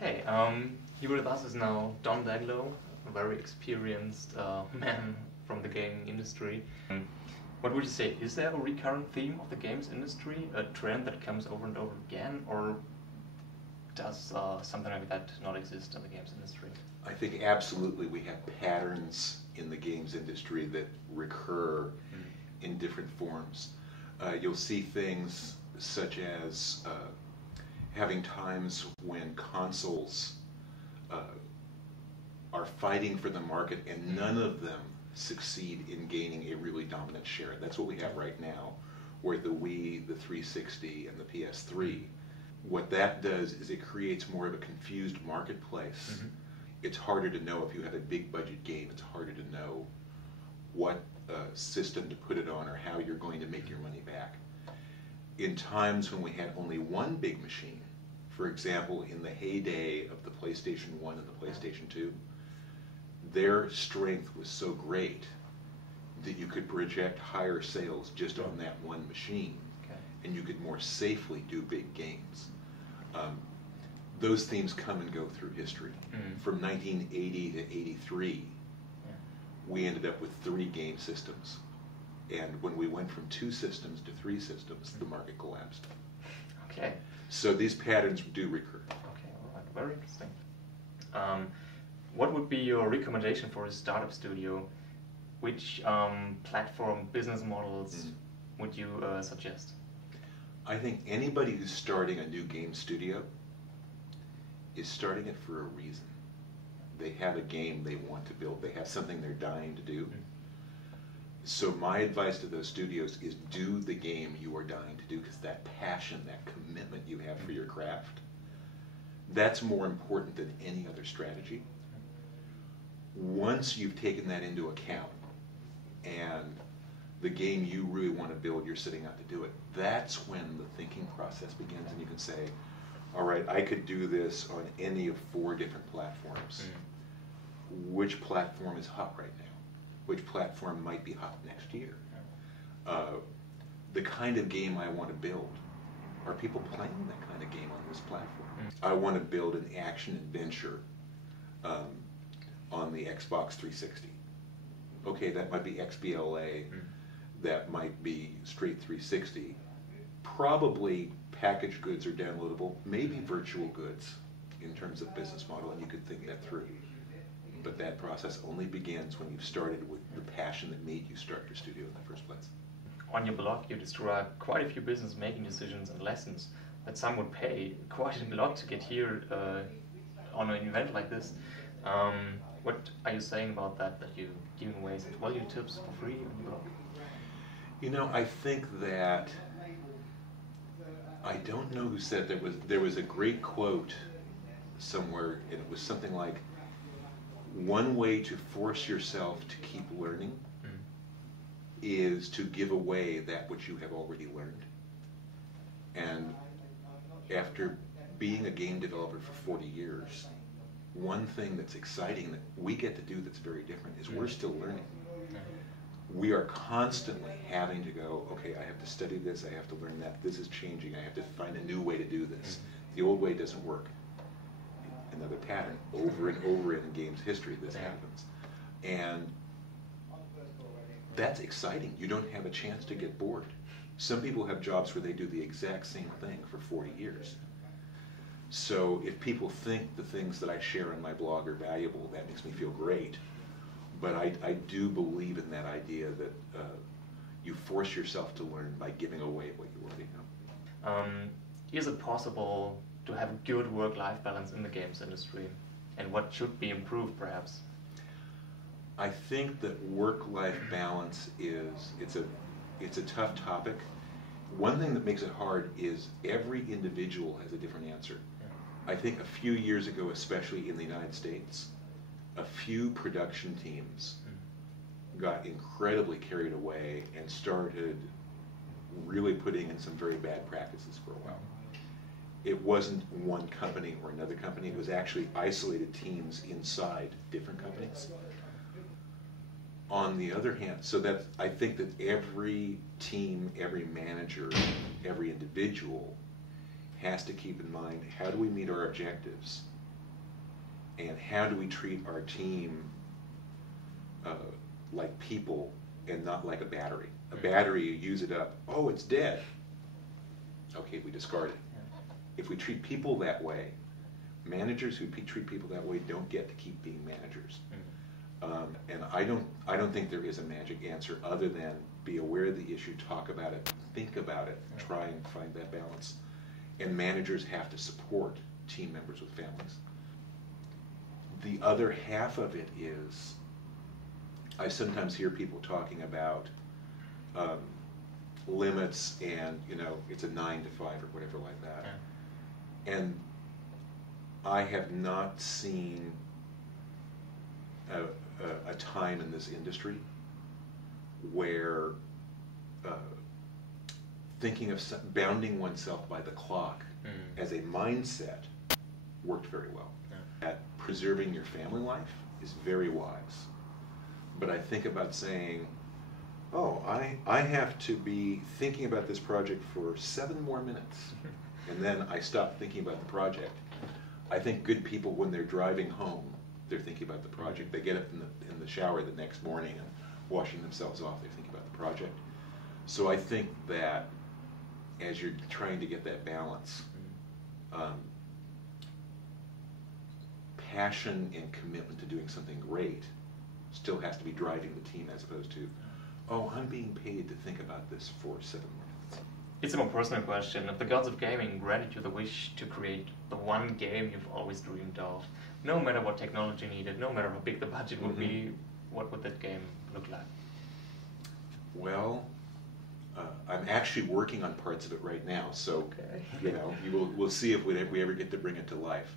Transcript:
Okay, here with us is now Don Daglow, a very experienced man from the gaming industry. What would you say, is there a recurrent theme of the games industry, a trend that comes over and over again, or does something like that not exist in the games industry? I think absolutely we have patterns in the games industry that recur in different forms. You'll see things such as having times when consoles are fighting for the market and none of them succeed in gaining a really dominant share. That's what we have right now, where the Wii, the 360, and the PS3, what that does is it creates more of a confused marketplace. It's harder to know if you have a big budget game, it's harder to know what system to put it on or how you're going to make your money back. In times when we had only one big machine, for example, in the heyday of the PlayStation 1 and the PlayStation 2, their strength was so great that you could project higher sales just on that one machine, and you could more safely do big games. Those themes come and go through history. From 1980 to 83, we ended up with 3 game systems. And when we went from 2 systems to 3 systems, the market collapsed. Okay. So these patterns do recur. Okay, all right, very interesting. What would be your recommendation for a startup studio? Which platform business models would you suggest? I think anybody who's starting a new game studio is starting it for a reason. They have a game they want to build. They have something they're dying to do. So my advice to those studios is do the game you are dying to do, because that passion, that commitment you have for your craft, that's more important than any other strategy. Once you've taken that into account and the game you really want to build, you're setting out to do it, that's when the thinking process begins, and you can say, all right, I could do this on any of 4 different platforms. Which platform is hot right now? Which platform might be hot next year? The kind of game I want to build. Are people playing that kind of game on this platform? I want to build an action adventure on the Xbox 360. Okay, that might be XBLA, that might be straight 360. Probably packaged goods are downloadable, maybe virtual goods in terms of business model, and you could think that through. But that process only begins when you've started with the passion that made you start your studio in the first place. On your blog, you describe quite a few business making decisions and lessons that some would pay quite a lot to get here on an event like this. What are you saying about that you're giving away value tips for free on your blog? You know, I think that, I don't know who said, there was a great quote somewhere, and it was something like, one way to force yourself to keep learning is to give away that which you have already learned. And after being a game developer for 40 years, one thing that's exciting that we get to do that's very different is we're still learning. We are constantly having to go, okay, I have to study this, I have to learn that, this is changing, I have to find a new way to do this. The old way doesn't work. Another pattern, over and over in games history this happens. And that's exciting. You don't have a chance to get bored. Some people have jobs where they do the exact same thing for 40 years. So if people think the things that I share on my blog are valuable, that makes me feel great. But I do believe in that idea that you force yourself to learn by giving away what you already know. Is it possible to have a good work-life balance in the games industry? And what should be improved, perhaps? I think that work-life balance it's a tough topic. One thing that makes it hard is every individual has a different answer. I think a few years ago, especially in the United States, a few production teams got incredibly carried away and started really putting in some very bad practices for a while. It wasn't one company or another company, it was actually isolated teams inside different companies. On the other hand, so that I think that every team, every manager, every individual has to keep in mind, how do we meet our objectives and how do we treat our team like people and not like a battery. A battery, you use it up, oh, it's dead. Okay, we discard it. If we treat people that way, managers who treat people that way don't get to keep being managers. And I don't think there is a magic answer other than be aware of the issue, talk about it, think about it, try and find that balance. And managers have to support team members with families. The other half of it is, I sometimes hear people talking about limits and, it's a 9 to 5 or whatever like that. And I have not seen a time in this industry where thinking of bounding oneself by the clock as a mindset worked very well. That preserving your family life is very wise. But I think about saying, oh, I have to be thinking about this project for 7 more minutes, and then I stop thinking about the project. I think good people, when they're driving home, they're thinking about the project. They get up in the shower the next morning and washing themselves off, they're thinking about the project. So I think that as you're trying to get that balance, passion and commitment to doing something great still has to be driving the team, as opposed to, oh, I'm being paid to think about this for 7 minutes. It's a more personal question. If the gods of gaming granted you the wish to create the one game you've always dreamed of, no matter what technology needed, no matter how big the budget would be, what would that game look like? Well, I'm actually working on parts of it right now, so we'll see if we ever get to bring it to life.